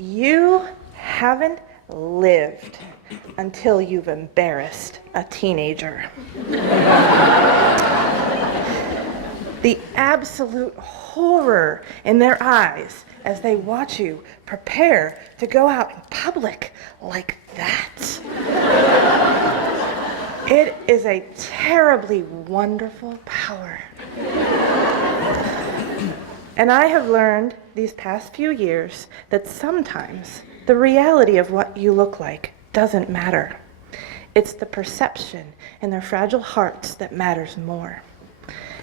You haven't lived until you've embarrassed a teenager. The absolute horror in their eyes as they watch you prepare to go out in public like that. It is a terribly wonderful power. And I have learned these past few years that sometimes the reality of what you look like doesn't matter. It's the perception in their fragile hearts that matters more.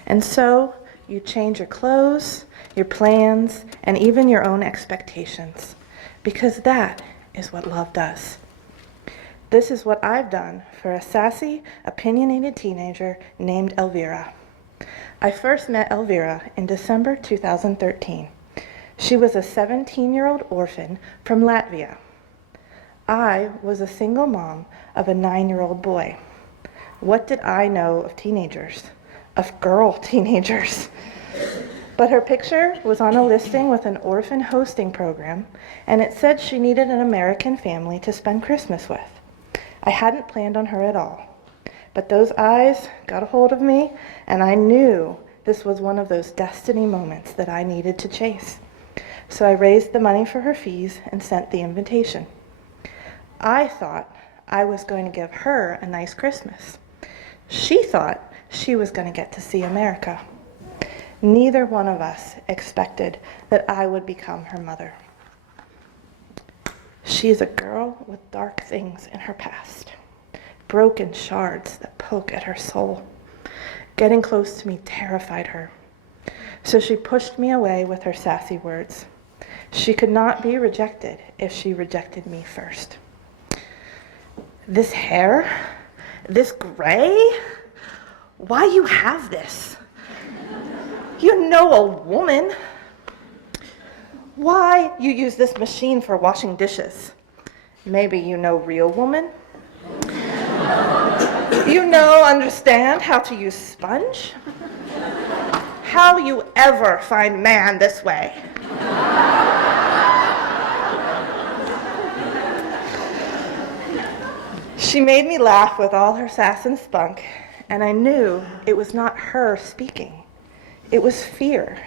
And so you change your clothes, your plans, and even your own expectations, because that is what love does. This is what I've done for a sassy, opinionated teenager named Elvira. I first met Elvira in December 2013. She was a 17-year-old orphan from Latvia. I was a single mom of a 9-year-old boy. What did I know of teenagers? Of girl teenagers? But her picture was on a listing with an orphan hosting program, and it said she needed an American family to spend Christmas with. I hadn't planned on her at all. But those eyes got a hold of me, and I knew this was one of those destiny moments that I needed to chase. So I raised the money for her fees and sent the invitation. I thought I was going to give her a nice Christmas. She thought she was going to get to see America. Neither one of us expected that I would become her mother. She is a girl with dark things in her past. Broken shards that poke at her soul. Getting close to me terrified her. So she pushed me away with her sassy words. She could not be rejected if she rejected me first. This hair? This gray? Why you have this? You know a woman. Why you use this machine for washing dishes? Maybe you know real woman? Understand how to use sponge? How you ever find man this way? She made me laugh with all her sass and spunk, and I knew it was not her speaking. It was fear.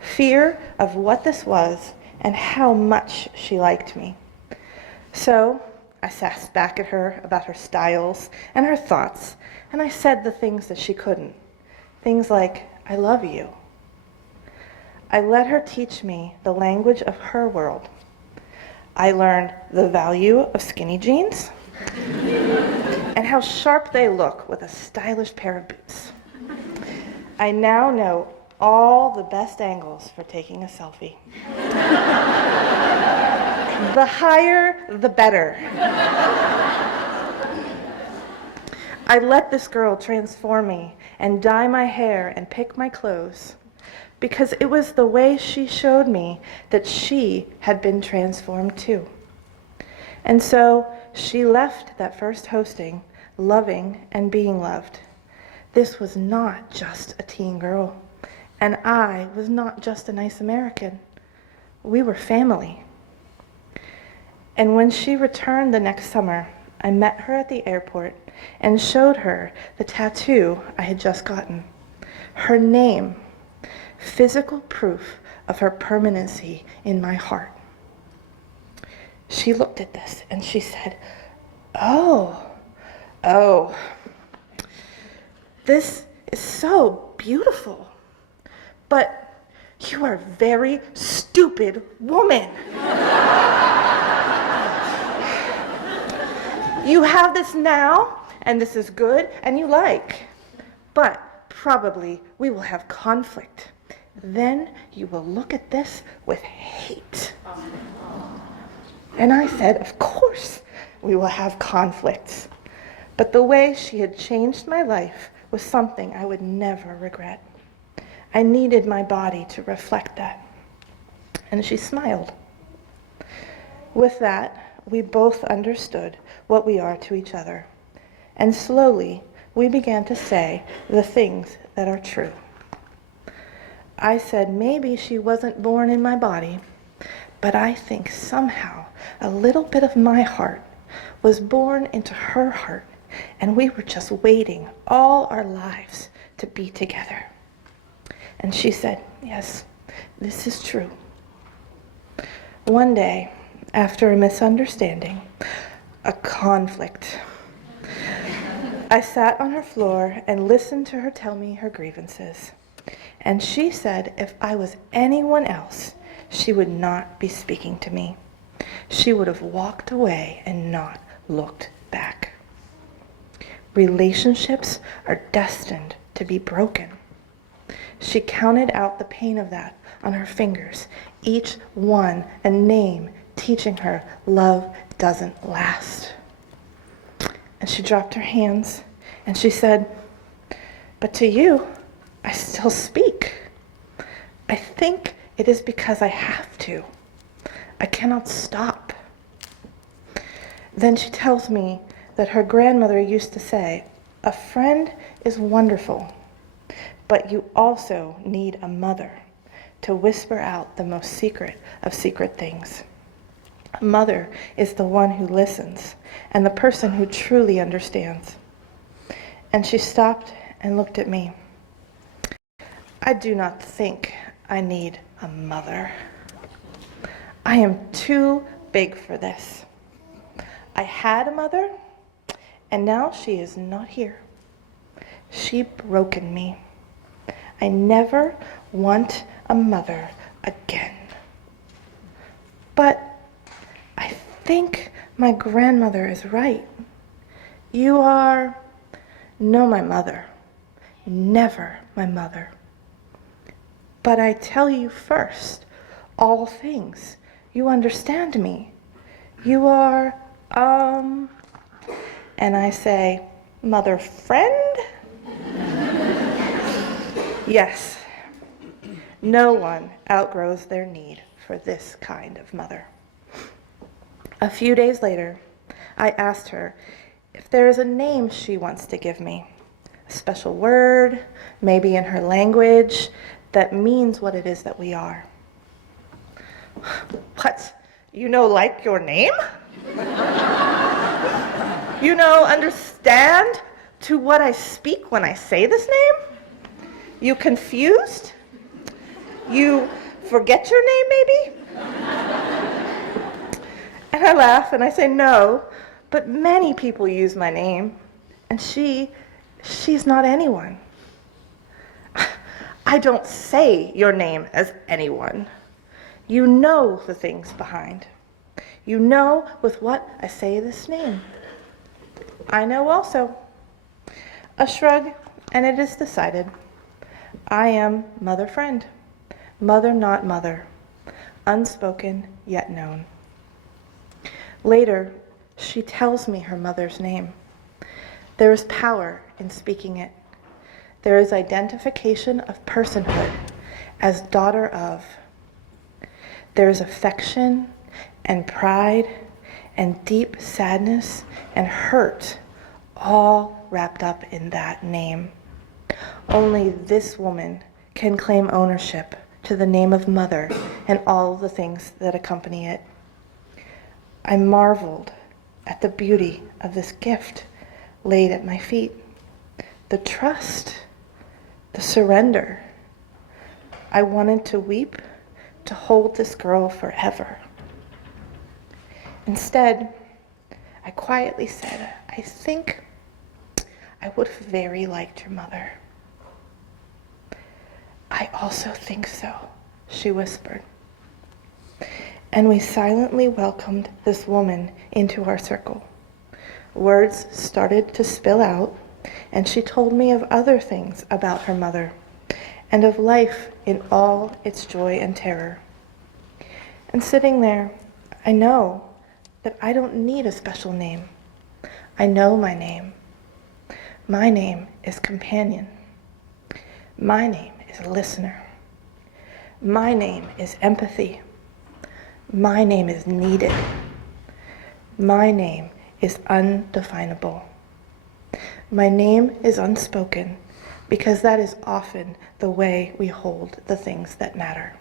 Fear of what this was and how much she liked me. So I sassed back at her about her styles and her thoughts, and I said the things that she couldn't. Things like, I love you. I let her teach me the language of her world. I learned the value of skinny jeans and how sharp they look with a stylish pair of boots. I now know all the best angles for taking a selfie. The higher, the better. I let this girl transform me and dye my hair and pick my clothes because it was the way she showed me that she had been transformed too. And so she left that first hosting loving and being loved. This was not just a teen girl, and I was not just a nice American. We were family. And when she returned the next summer, I met her at the airport and showed her the tattoo I had just gotten. Her name, physical proof of her permanency in my heart. She looked at this and she said, oh, this is so beautiful, but you are a very stupid woman. You have this now, and this is good, and you like, but probably we will have conflict. Then you will look at this with hate. And I said, of course we will have conflicts. But the way she had changed my life was something I would never regret. I needed my body to reflect that. And she smiled. With that, we both understood what we are to each other. And slowly, we began to say the things that are true. I said maybe she wasn't born in my body, But I think somehow a little bit of my heart was born into her heart, and we were just waiting all our lives to be together. And she said, yes, this is true. One day, after a misunderstanding, a conflict, I sat on her floor and listened to her tell me her grievances. And she said if I was anyone else, she would not be speaking to me. She would have walked away and not looked back. Relationships are destined to be broken. She counted out the pain of that on her fingers, each one a name teaching her love doesn't last. And she dropped her hands and she said, but to you, I still speak. I think it is because I have to. I cannot stop. Then she tells me that her grandmother used to say, a friend is wonderful, but you also need a mother to whisper out the most secret of secret things. A mother is the one who listens and the person who truly understands. And she stopped and looked at me. I do not think I need a mother. I am too big for this. I had a mother, and now she is not here. She broken me. I never want a mother again. But I think my grandmother is right. You are no my mother, never my mother. But I tell you first, all things, you understand me. You are, and I say, mother friend? Yes, no one outgrows their need for this kind of mother. A few days later, I asked her if there is a name she wants to give me, a special word, maybe in her language, that means what it is that we are. What? You know, like your name? You know, understand to what I speak when I say this name? You confused? You forget your name, maybe? And I laugh and I say, no, but many people use my name, and she's not anyone. I don't say your name as anyone. You know the things behind. You know with what I say this name. I know also. A shrug, and it is decided. I am mother friend. Mother not mother. Unspoken yet known. Later, she tells me her mother's name. There is power in speaking it. There is identification of personhood as daughter of. There is affection and pride and deep sadness and hurt, all wrapped up in that name. Only this woman can claim ownership to the name of mother and all the things that accompany it. I marveled at the beauty of this gift laid at my feet, the trust, the surrender. I wanted to weep, to hold this girl forever. Instead, I quietly said, I think I would have very liked your mother. I also think so, she whispered. And we silently welcomed this woman into our circle. Words started to spill out, and she told me of other things about her mother, and of life in all its joy and terror. And sitting there, I know that I don't need a special name. I know my name. My name is companion. My name is listener. My name is empathy. My name is needed. My name is undefinable. My name is unspoken because that is often the way we hold the things that matter.